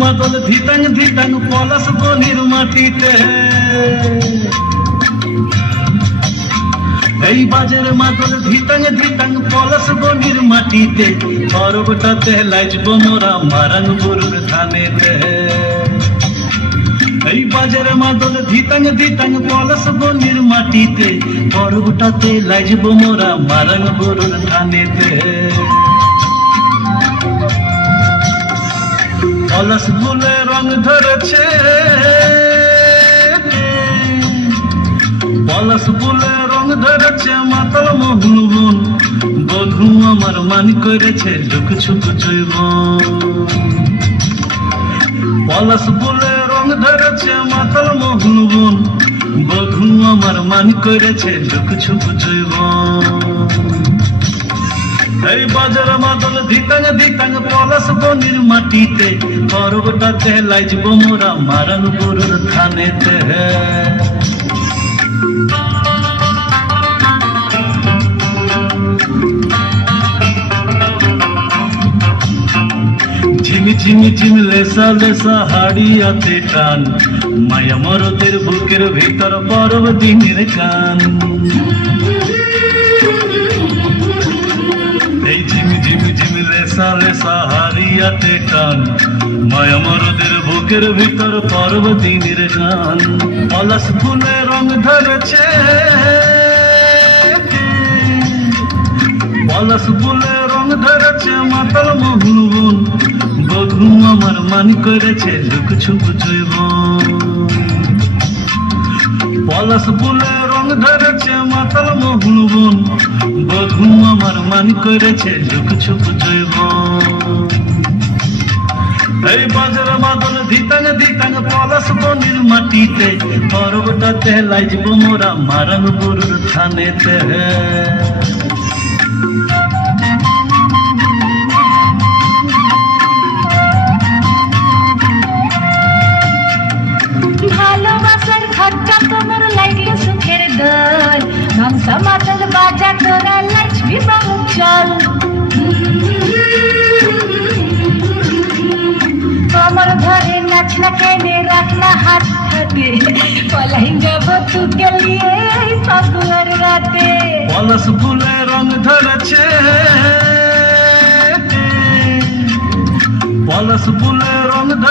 মাদল ধিতাং ধিতাং পলাশ বনির মাটিতে, এই বাজের মাদল ধিতাং ধিতাং পলাশ বনির মাটিতে, পরবটাতে লাইজব মোরা মারাং বুরুর ধানেতে। এই বাজের মাদল ধিতাং ধিতাং পলাশ বনির মাটিতে, পরবটাতে লাইজব মোরা মারাং বুরুর ধানেতে। পলাশ ফুলে রং ধরেছে, পলাশ ফুলে রং ধরেছে মাতাল মোহন বন, বধু আমার মান করেছে লুক ছুপ জৈবন। পলাশ ফুলে রং ধরেছে মাতাল মোহন বন, বধু আমার মান করেছে লুক ছুপ জৈবন। এই বাজার মাদল ধিতাং ধিতাং পলাশ বনির মাটিতে, পরবটাতে লাইজব মোরা মারাং বুরুর ধানেতে। ঝিমি ঝিমি ঝিমি লেসা লেসা হাড়িয়াতে টান, মায়া মরদের বুকের ভিতর পরব দিনের গান। এই ঝিমি ঝিমি ঝিমি লেসা লেসা হারিয়াতে টান, মায়া মরদের বুকের ভিতর পরব দিনের গান। পলাশ ফুলে রং ধরেছে, পলাশ ফুলে রং ধরেছে মাতাল মোহন বন, বধু আমার মান করেছে লুক ছুপ জৈবন। পলাশ ফুলে রং ধরেছে মাতাল মোহন বন, বধু আমার মান করেছে লুক ছুপ জৈবন। এই বাজার মাদল ধিতাং ধিতাং পলাশ বনির মাটিতে, পরবটাতে লাইজব মোরা মারাং বুরুর ধানেতে। ভালোবাসার খরচা তোমার লাগলো সুখের দল, মামসা মাদল বাজা তোরা লাইজবি বাউচল। কমর ধরে নাচনা কেনে রাখনা হাত হাতে, পলাই যাব তুকে লিয়ে ফাগুয়ার রাতে। পলাশ ফুলে রং ধরেছে, পলাশ ফুলে রং ধরে